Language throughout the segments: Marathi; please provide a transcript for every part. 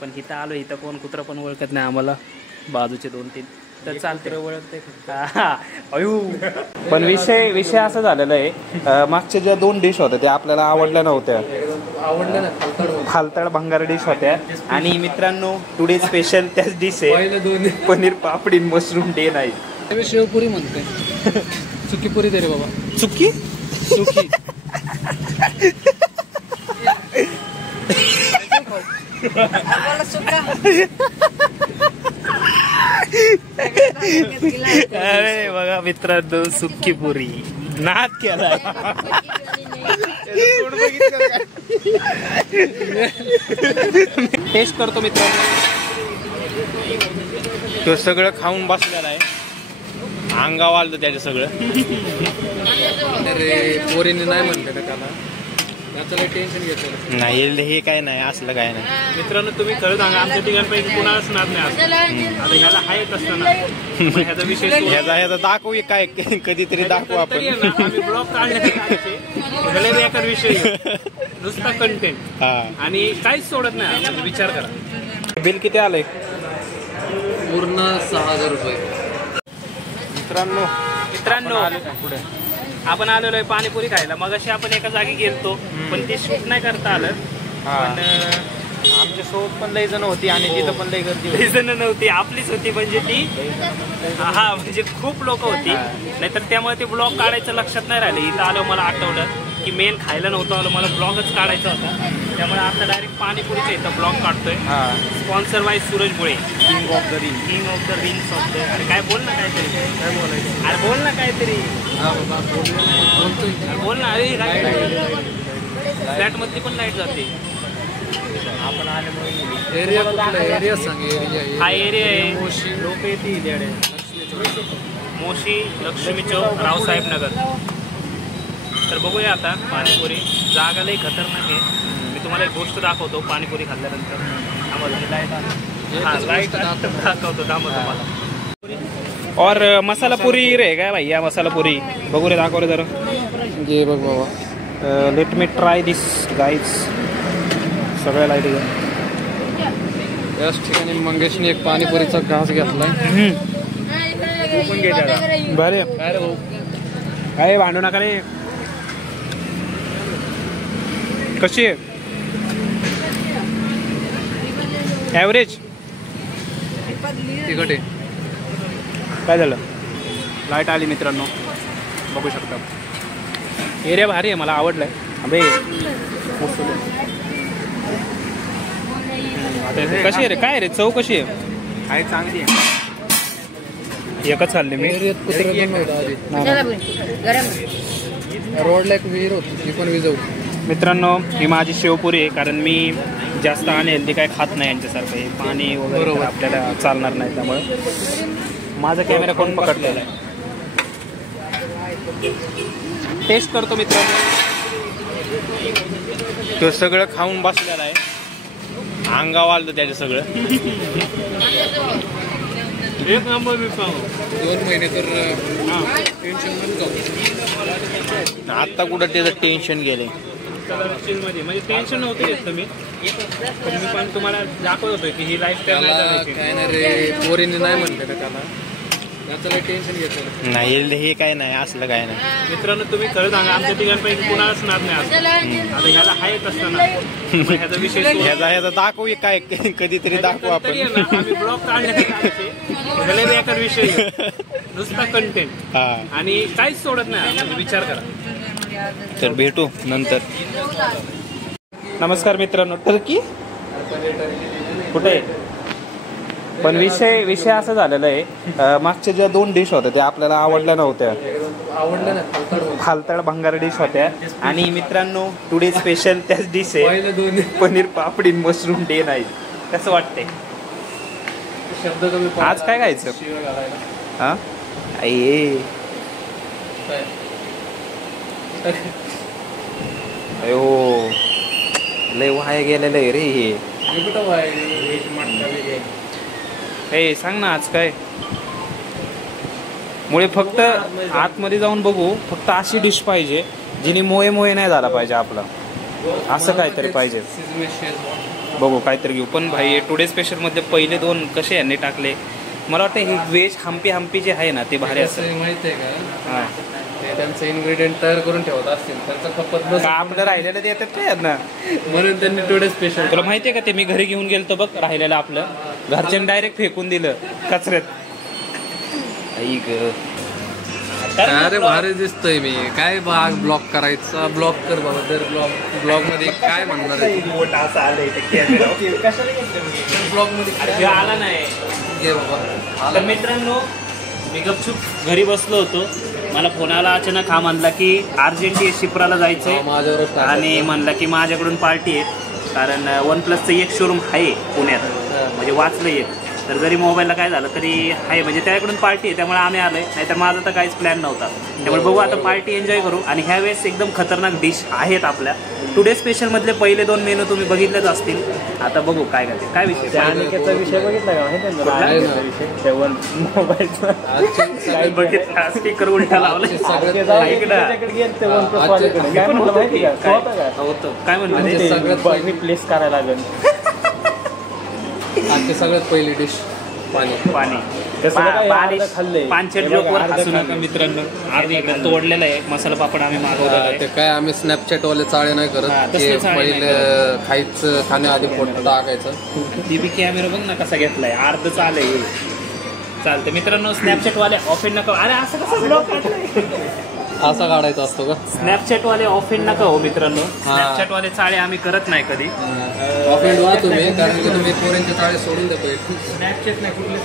पण इथं आलो, इथं कोण कुत्रं पण ओळखत नाही आम्हाला, बाजूचे 2-3 तर चालते ओळखते. अयो पण विषय असं झालेला आहे, मागच्या ज्या 2 डिश होत्या त्या आपल्याला आवडल्या नव्हत्या. फालतड भंगार डिश होत्या. आणि मित्रांनो टुडे स्पेशल त्याच डिश आहे, पनीर पापडी मशरूम डे नाही. शेवपुरी म्हणते. सुकी पुरी दे रे बाबा. चुकी सुकी अरे बघा मित्रांनो, सुकी पुरी नाद केला. टेस्ट करतो मित्रांनो. तो सगळं खाऊन बसलेला आहे, अंगावर आलं त्याचं सगळं. अरे पोरीने नाही म्हणलं का त्याला, त्याचं टेन्शन घेतलं नाही. हे काय नाही, असलं काय नाही. मित्रांनो तुम्ही खरं सांगा, आमच्या तिघांपैकी कोणालाच नाद नाही असं. आता ह्याला हायच असताना ह्याचा विषय ह्याचा दाखवू काय कधीतरी दाखवू आपण. आम्ही ब्लॉग काढण्यासाठी एका विषय नुसता कंटेंट आणि काहीच सोडत नाही. विचार करा, बिल किती आलंय पूर्ण 6,000 रुपये. मित्रांनो पुढे आपण आलेलो आहे पाणीपुरी खायला. मग अशी आपण एका जागी गेलतो, पण ते शूट नाही करता आलं. पण आमच्या सोबत पण लई जण होती आणि तिथं पण लई गर्दी लई जण नव्हती, आपलीच होती. म्हणजे ती म्हणजे खूप लोक होती. नाहीतर त्यामुळे ते ब्लॉग काढायचं लक्षात नाही राहिलं. इथं आलं मला आठवलं की मेन खायला नव्हतं आलं, मला ब्लॉगच काढायचा होता. त्यामुळे आता डायरेक्ट पाणीपुरीच्या इथं ब्लॉग काढतोय. Sponsor by Suraj Bule, king of the rings of the. अरे काय बोल ना काहीतरी, काय बोलायचं? अरे बोल ना काहीतरी, बोल ना. अरे फ्लॅट मधली पण लाईट जाते. आपण आल्यामुळे एरिया सांग. हा एरिया आहे मोशी लोक येते मोशी, लक्ष्मी चौक, रावसाहेब नगर. तर बघूया आता पाणीपुरी. जागा लई खतरनाक आहे. मी तुम्हाला एक गोष्ट दाखवतो पाणीपुरी खाल्ल्यानंतर. लाईट दाखवतो तुम्हाला. और मसाला पुरी रे काय भैया, मसाला पुरी बघू रे, दाखव रे जरा. ये बघ बाबा, लेट मी ट्राय दिस गाईज. सगळ्या लाईट याच ठिकाणी मंगेशने एक पाणीपुरीचा घास घेतलाय. बरे काय भांडू नका रे. कशी आहे ॲव्हरेज? तिखट आहे. काय झालं? लाईट आली मित्रांनो, बघू शकता. एरिया भारी आहे, मला आवडलाय. अबे कशी आहे रे? काय रे चव कशी आहे? आहे चांगली आहे. एकच खाल्ली मी. रोडला एक विहीर होती, ती पण विजवली. मित्रांनो ही माझी शेवपुरी आहे, कारण मी जास्त अनहेल्दी काय खात नाही यांच्यासारखं. हे पाणी वगैरे आपल्याला चालणार नाही, त्यामुळे माझा कॅमेरा कोण पकडलेला आहे. टेस्ट करतो मित्रांनो. तो सगळं खाऊन बसलेला आहे, अंगावर आलं त्याचं सगळं. एक नंबर मी 2 महिने तर टेन्शन आता कुठं त्याचं टेन्शन गेले. मध्ये म्हणजे टेन्शन नव्हतं घेतलं मी, पण मी पण तुम्हाला दाखवत होतो की ही लाईफस्टाईल काय नाही रे. पोरीने नाही म्हणलं का त्याला, त्याचं टेन्शन घेतलं नाही. हे काय नाही, असलं काय नाही. मित्रांनो तुम्ही खरं सांगा, आमच्या तिघांपैकी कोणालाच नाद नाही असं. आता ह्याला हायच असताना ह्याचा विषय ह्याचा दाखवू काय कधीतरी दाखवू आपण. आम्ही ब्लॉग काढण्यासाठी एका विषय नुसता कंटेंट आणि काहीच सोडत नाही. विचार करा. तर भेटू नंतर. नमस्कार मित्रांनो. टर्की कुठे? पण विषय असं झालेला आहे, मागच्या ज्या 2 डिश होत्या त्या आपल्याला आवडल्या नव्हत्या. फालतड भंगार डिश होत्या. आणि मित्रांनो टुडे स्पेशल त्याच डिश आहे, पनीर पापडी मशरूम डे नाही. कसं वाटतंय? आज काय खायचं? हा अयो लय वाया गेलेलं आहे रे हे. हे सांग ना आज काय मुळे. फक्त आतमध्ये जाऊन बघू, फक्त अशी डिश पाहिजे जिने मोये नाही झाला पाहिजे आपला, असं काहीतरी पाहिजे. बघू काहीतरी घेऊ. पण भाई टुडे स्पेशलमध्ये पहिले 2 कसे यांनी टाकले. मला वाटतं हे व्हेज हम्पी जे आहे ना ते भारी असेल. माहिती आहे का, हां ते त्यांचं इन्ग्रेडियंट तयार करून ठेवत असतील, त्यांचं खपत बस का आपलं राहिलेलं ते येतात काय यांना. म्हणून त्यांनी टुडे स्पेशल. तुला माहिती आहे का ते मी घरी घेऊन गेलतो बघ राहिलेलं आपलं, घरच्यांनी डायरेक्ट फेकून दिलं कचऱ्यात. ऐक अरे भारी दिसतोय मी काय ब्लॉग करायचा, ब्लॉग कर बाबा. दर ब्लॉग मध्ये काय म्हणणार आहे ब्लॉग मध्ये आला नाही. घे बाबा. तर मित्रांनो मी गपचूप घरी बसलो होतो, मला फोन आला अचानक. हा म्हणला की अर्जंटली शिप्राला जायचंय माझ्यावरच आणि म्हणला की माझ्याकडून पार्टी आहे, कारण OnePlusचं एक शोरूम आहे पुण्यात, म्हणजे वाचलं एक. तर जरी मोबाईलला काय झालं तरी आहे, म्हणजे त्याकडून पार्टी आहे, त्यामुळे आम्ही आलोय. नाहीतर माझा तर काहीच प्लॅन नव्हता. त्यामुळे बघू आता पार्टी एन्जॉय करू. आणि ह्या वेळेस एकदम खतरनाक डिश आहेत आपल्या टुडे स्पेशलमधले. पहिले 2 मेनू तुम्ही बघितलेच असतील. आता बघू काय करते. काय विषय अनिकेतचा विषय बघितला का माहिती बघितला, स्पीकर उलटा लावलाय. काय म्हणलं मी प्लेस करायला लागेल. आजची सगळ्यात पहिली डिश पाणी. पानशेट जोकवर हसू नका मित्रांनो. आणि इकडे तोडलेला आहे मसाला पापड आम्ही मागवलेला आहे. ते काय आम्ही स्नॅपचॅट वाले चाळे नाही करत. तसले ते चाळे पहिले खायचं, खाण्याआधी फोटो टाकायचं. टीव्ही कॅमेरा बघ ना कसा घेतलाय, अर्ध चालय. चालतं मित्रांनो, स्नॅपचॅट वाले ऑफेंड नका. अरे असं कसं ब्लॉग असा काढायचा असतो का? स्नॅपचॅट वाले ऑफेंड नका हो मित्रांनो. स्नॅपचॅट वाले चाळे आम्ही करत नाही कधी. ऑफेंड व्हा तुम्ही, कारण की तुम्ही पोरींचे चाळे सोडून देतोय. स्नॅपचॅट नाही कुठलेच.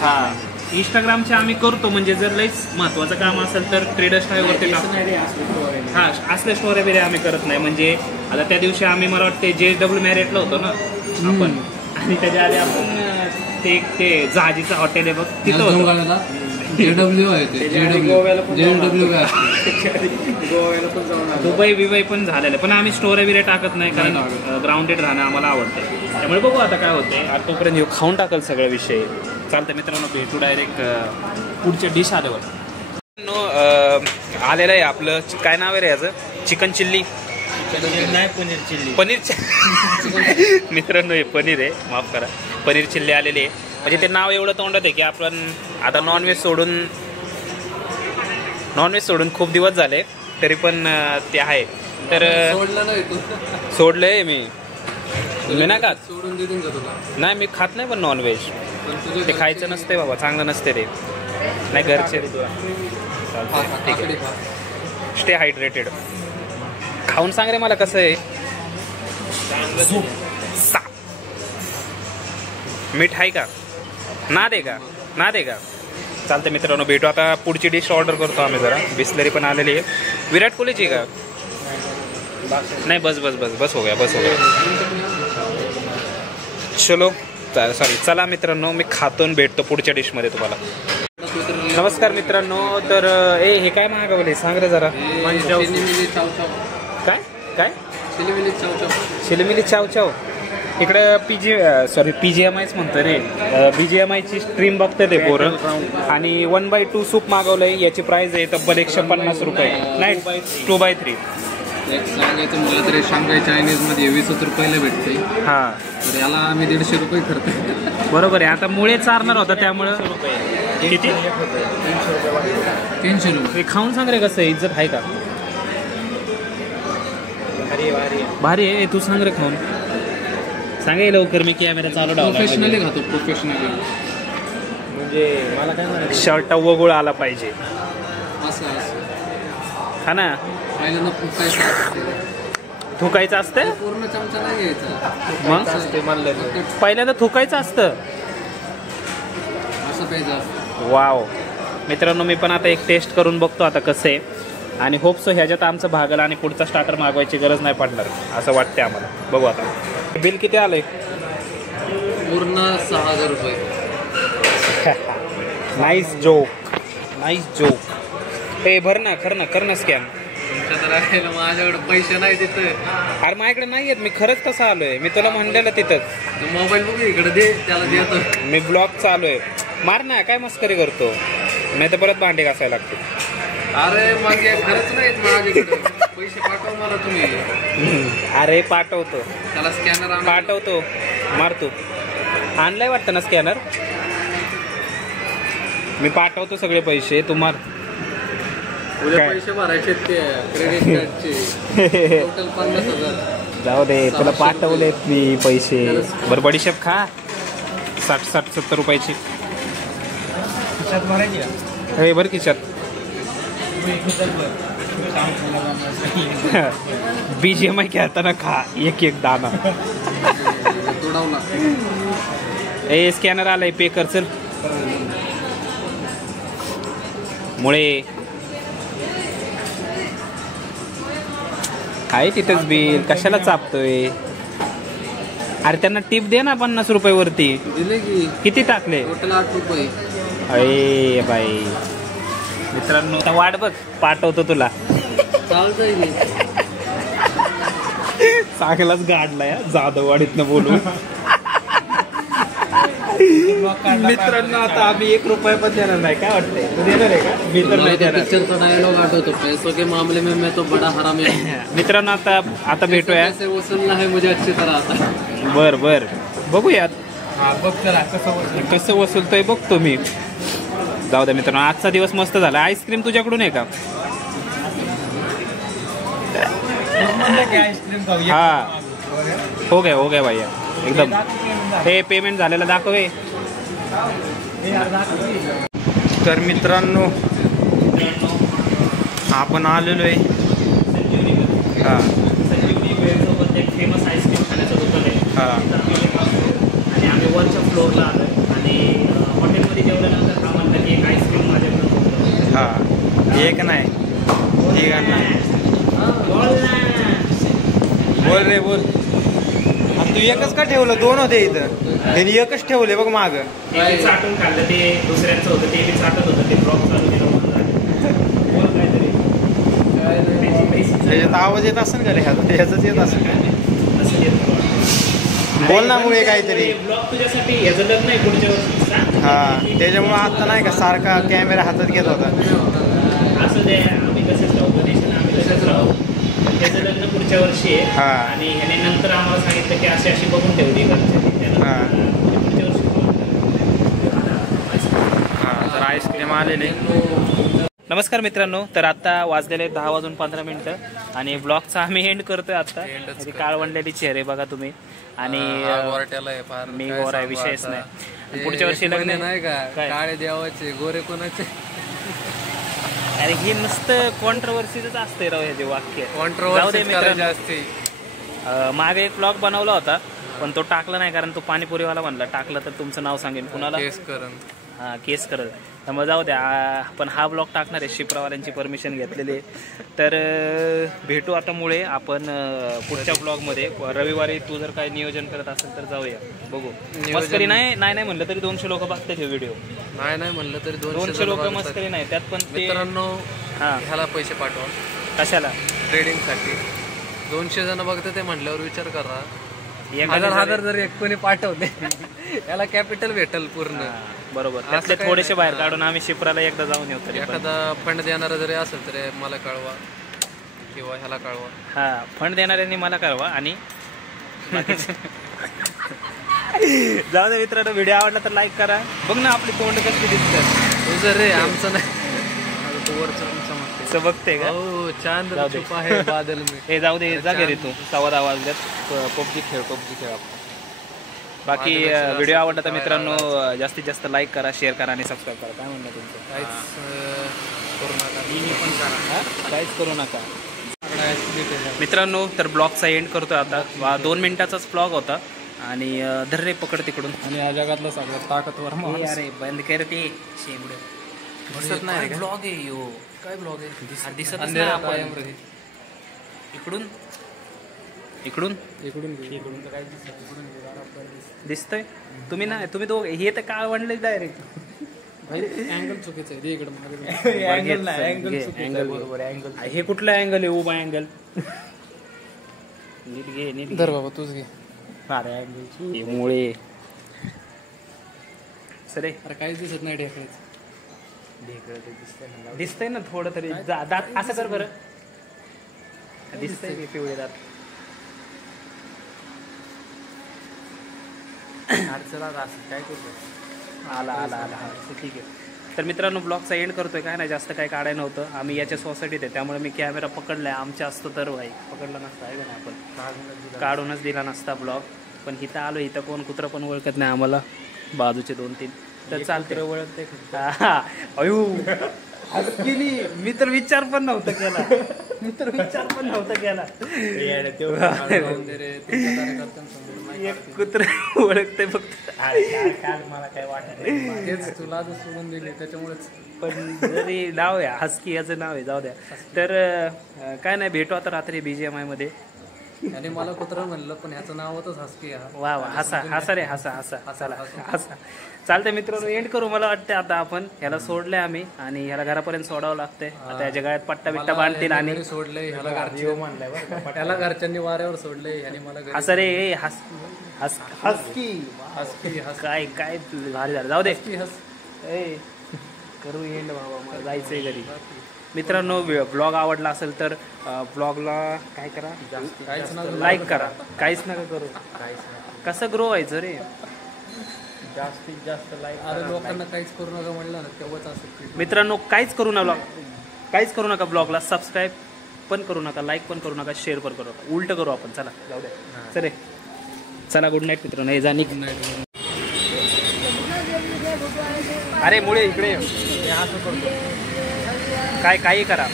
हा इंस्टाग्रामचे आम्ही करतो, म्हणजे जर लईच महत्वाचं काम असेल तर ट्रेडर्स वरती टाकतो. हा असल्या स्टोऱ्या बिरे आम्ही करत नाही. म्हणजे आता त्या दिवशी आम्ही मला वाटते JW मॅरियटला होतो ना आपण, आणि त्याच्या आधी आपण ते जहाजीचं हॉटेल आहे बघ तिथं होतं. JW आहे ते. JW काय दुबई पण झालेलं, पण आम्ही स्टोऱ्या बिरे टाकत नाही, कारण ग्राउंडेड राहणं आम्हाला आवडतं. त्यामुळे बघू आता काय होते. आता तोपर्यंत येऊ खाऊन टाकल सगळ्या विषय. चालतं मित्रांनो, भेटू डायरेक्ट पुढच्या डिश आल्यावर. आलेलं आहे आपलं काय नाव आहे रे याचं, चिकन चिल्ली. नाही पनीर चिल्ली. पनीर मित्रांनो हे पनीर आहे, माफ करा. पनीर चिल्ली आलेली आहे. म्हणजे ते नाव एवढं तोंडात आहे की आपण आता नॉनव्हेज सोडून खूप दिवस झाले, तरी पण ते आहे. तर सोडलंय मी ना का सोडून देऊन का तुला? नाही मी खात नाही, पण नॉनव्हेज ते खायचं नसते बाबा, चांगलं नसते ते. नाही घरचे. ठीक आहे, स्टे हायड्रेटेड. खाऊन सांग रे मला कसं आहे. मीठ आहे का? ना दे का? चालतं मित्रांनो, भेटू आता. पुढची डिश ऑर्डर करतो आम्ही जरा. बिस्लरी पण आलेली आहे. विराट कोहलीची का? नाही बस हो गया. चलो सॉरी, चला मित्रांनो, मी खातो आणि भेटतो पुढच्या डिशमध्ये तुम्हाला. नमस्कार मित्रांनो. तर हे काय मागवले सांग रे जरा. काय शिलिमिली चाव. इकडे PGMIच म्हणतो रे. BGMIची स्ट्रीम बघते ते पोरं. आणि 1/2 सूप मागवलंय. याची प्राइस आहे तब्बल 150 रुपये. नाही 2/3. एक सांगायचं म्हटलं तरी शांघाय चायनीजमध्ये 20 रुपयाला भेटते. हां, तर याला आम्ही 150 रुपये खर्च. बरोबर आहे. आता मुळे चारणार होता त्यामुळं किती 300 रुपये. खाऊन सांग रे कसं आहे, इज्जत आहे का? भारी आहे. तू सांग रे खाऊन. सांगाय लवकर, मी कॅमेरा चालू ठेवला. प्रोफेशनली खातो, प्रोफेशनली. म्हणजे मला काय म्हणायचं, शर्ट वगळ आला पाहिजे. असं हा ना, पहिल्यांदा थुकायचं असतं. पूर्ण चमचा नाही घ्यायचा. मग पहिल्यांदा थुकायचं असतं. असं पाहिजे. वाव मित्रांनो, मी पण आता एक टेस्ट करून बघतो आता कसं आहे. आणि होप सो ह्याच्यात आमचं भागल आणि पुढचा स्टार्टर मागवायची गरज नाही पडणार असं वाटते आम्हाला. बघू आता. बिल किती आलंय? पूर्ण 6000 रुपये. Nice joke. ए भर ना, कर ना स्कॅम. तुमच्या तर आहे ना, माझ्याकडे पैसे नाही तिथं. अरे माझ्याकडे नाही आहेत, मी खरंच तसं आलोय. मी तुला म्हणलेलं तिथंच. तू मोबाईल बघ इकडे दे, त्याला देतो. मी ब्लॉग चालू आहे. मार ना, काय मस्करी करतो. नाही तर परत भांडे घासायला लागते. अरे मग खरंच नाही माझ्याकडे. पैसे पाठव मला तुम्ही. अरे पाठवतो त्याला स्कॅनर पाठवतो. मारतो आणलाय वाटतं ना स्कॅनर. मी पाठवतो सगळे पैसे तुम्हाला. उद्या काय? पैसे भरायचे ते क्रेडिट कार्डचे टोटल 50,000. जाऊ दे तुला पाठवले मी पैसे. बरं बडीशेप खा 60-70 रुपयाची. हे बरं खिशात. BGMI खेळताना खा एक दाना. तोडावला. ए स्कॅनर आलाय पे कर चल. मुळे आहे तिथंच बिल कशाला चापतोय. अरे त्यांना टिप दे ना 50 रुपये वरती. दिले की किती टाकले. टोटल 8 रुपये. अरे बाई मित्रांनो आता वाट बघ पाठवतो तुला. चालतंय की. चांगलाच गाडलाय जाधववाडीतनं बोलून. मित्रांनो आता आम्ही 1 रुपया पण देणार नाही. काय वाटतंय तू देणार आहे का. मी तर नाही देणार. पिक्चरचा डायलॉग आठवतो पैसों के मामले में मैं तो बड़ा हरामी हूं. मित्रांनो आता भेटूया. पैसे वसूलना है मुझे अच्छी तरह आता. बर बघूयात कसं वसूलतोय बघतो मी. जाऊ द्या मित्रांनो आजचा दिवस मस्त झाला. आईस्क्रीम तुझ्याकडून आहे का. हा हो गया भैया एकदम. हे पेमेंट झालेलं दाखव. तर मित्रांनो आपण आलेलो आहे. हां सोबत एक फेमस आईस्क्रीम खाण्याचं दुकान आहे. हां आणि आम्ही वरच्या फ्लोअरला आलो आणि हॉटेलमध्ये जेवल्यानंतर हा म्हणला की एक आईस्क्रीम माझ्याकडे. हां एक नाही ठीक आहे ना. बोल रे बोल. आणि तू एकच का ठेवलं. 2 होते इथं. त्यांनी एकच ठेवले बघ माग. ते चाटून खाल्लं. ते दुसऱ्यांचं होतं ते बी चाटत होतं. ते ब्लॉक चालू केलं बोल काहीतरी. त्याच्यात आवाज येत असेल का रे. ह्याचाच येत असेल का. बोल ना मुळे काहीतरी. ब्लॉक तुझ्यासाठी ह्याचं लग्न आहे पुढच्या वर्षी. हा त्याच्यामुळे आता नाही का सारखा कॅमेरा हातात घेत होता. असं ते आम्ही तसेच राहू गणेशाने आम्ही तसेच राहू. त्याचं लग्न पुढच्या वर्षी आहे. हा. आणि ह्याने नंतर आम्हाला सांगितलं की अशी बघून ठेवली घरच्या. हा. पुढच्या वर्षी तर आईस्क्रीम आलेले. नमस्कार मित्रांनो. तर आता वाजलेले 10:15 आणि ब्लॉगचा आम्ही एंड करतोय आता. काळवंडलेली चेहरे बघा तुम्ही. आणि मी गोरा आहे विषयच नाही. पुढच्या वर्षी लग्न नाही का. काळे देवाचे गोरे कोणाचे. अरे हे नुसतं कॉन्ट्रोवर्सीच असते राव हे वाक्य. जाऊ दे मित्रांनो. मागे एक ब्लॉग बनवला होता पण तो टाकला नाही कारण तो पाणीपुरीवाला म्हणला टाकलं तर तुमचं नाव सांगेन कुणाला. केस करत. त्यामुळे जाऊ द्या. पण हा ब्लॉग टाकणार आहे. शिप्रावाल्यांची परमिशन घेतलेली. तर भेटू आता मुळे आपण पुढच्या ब्लॉगमध्ये. रविवारी तू जर काय नियोजन करत असेल तर जाऊया बघू. मस्करी नाही म्हणलं तरी 200 लोक बघतात हे व्हिडिओ. नाही म्हणलं तरी 200 लोक मस्करी नाही त्यात पण. मित्रांनो ह्याला पैसे पाठवा. कशाला. ट्रेडिंगसाठी. 200 जण बघतात ते म्हटल्यावर विचार करा. 1000 जर एक कोणी पाठवले याला कॅपिटल भेटल पूर्ण. बरोबर. त्यातले थोडेसे बाहेर काढून आम्ही शिप्राला एकदा जाऊन येऊ. तरी एखादा फंड देणारा जरी असेल तर मला कळवा किंवा ह्याला कळवा. हा फंड देणाऱ्यांनी मला कळवा. आणि जाऊ दे मित्रांनो. व्हिडिओ आवडला तर लाईक करा. बघ ना आपली तोंड कशी दिसतात. तुझं रे आमचं नाही. बघते का. चांद छुपा है बादल में. हे जाऊ दे जा घरी तू. 10:15 वाजल्यात. पबजी खेळ आपण. बाकी व्हिडिओ आवडला तर मित्रांनो जास्तीत जास्त लाईक करा शेअर करा आणि सबस्क्राईब करा. काय म्हणणं तुमचं. काहीच करू नका मित्रांनो. तर ब्लॉगचा एंड करतोय आता. 2 मिनिटाचाच ब्लॉग होता. आणि धर्रे पकड तिकडून. आणि या जगातलं सगळ्यात ताकदवर माणूस. अरे बंद कर ते शेंबड. दिसत नाही. ब्लॉग आहे यो. काय ब्लॉग आहे. दिसत नाही. इकडून इकडून दिसतंय. तुम्ही नाही तुम्ही तो हे तर काळ म्हणले डायरेक्ट. अँगल चुकीचं आहे. इकडे बरोबर अँगल. हे कुठलं अँगल आहे. उभा अँगल. नीट घे नीट धर बाबा तूच घे. अरे अँगल मुळे सरे. अरे काहीच दिसत नाही. ढेकळच दिसतंय ना थोडं तरी. दात असं कर बरं. दिसतंय की पिवळेदार. काय करतो आला आला आला हा ठीक आहे. तर मित्रांनो ब्लॉगचा एंड करतोय. काय नाही जास्त काय काढायला नव्हतं. आम्ही याच्या सोसायटीत आहे त्यामुळे मी कॅमेरा पकडलाय. आमच्या असतो तर भाई पकडला नसता आहे का नाही आपण काढूनच दिला नसता ब्लॉग. पण इथं आलो इथं कोण कुत्रं पण ओळखत नाही आम्हाला बाजूचे 2-3 तर चालते ओळखते अयो हसकिनी मी तर विचार पण नव्हता केला. एक कुत्र ओळखते फक्त मला काय वाटत नाही. तुला सोडून दिले त्याच्यामुळेच. पण जरी नाव आहे हस्की याचं नाव आहे जाऊ द्या. तर काय नाही भेटू आता रात्री BGMI मध्ये. आणि मला कुत्रा म्हणलं पण ह्याचं नाव होतच हस्की. वा वा हसा रे हसा. चालतंय मित्रांनो एंड करू. मला वाटतं आता आपण ह्याला सोडलंय आम्ही आणि ह्याला घरापर्यंत सोडावं लागतंय. आता याच्या गळ्यात पट्टा बिट्टा बांधतील आणि सोडलंय ह्याला घरच्यांनी वाऱ्यावर सोडलंय आणि मला हसा रे हस्की काय काय भारी झालं. जाऊ दे करू एंड बाबा मला जायचंय घरी. मित्रांनो ब्लॉग आवडला असेल तर ब्लॉगला काय करा लाईक करा. काहीच नका करू. कसं ग्रो व्हायचं रे जास्तीत जास्त लाईक. अरे लोकांना काहीच करू नका म्हणलं ना तेव्हाच असं. मित्रांनो काहीच करू नका ब्लॉगला सबस्क्राईब पण करू नका लाईक पण करू नका शेअर पण करू नका. उलट करू आपण. चला जाऊ द्या चला गुड नाईट मित्रांनो. हे जाणी अरे मुळे इकडे काय काही करा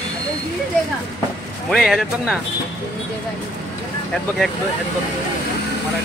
मुळे ह्याच्यात बघ ना ह्यात बघ मला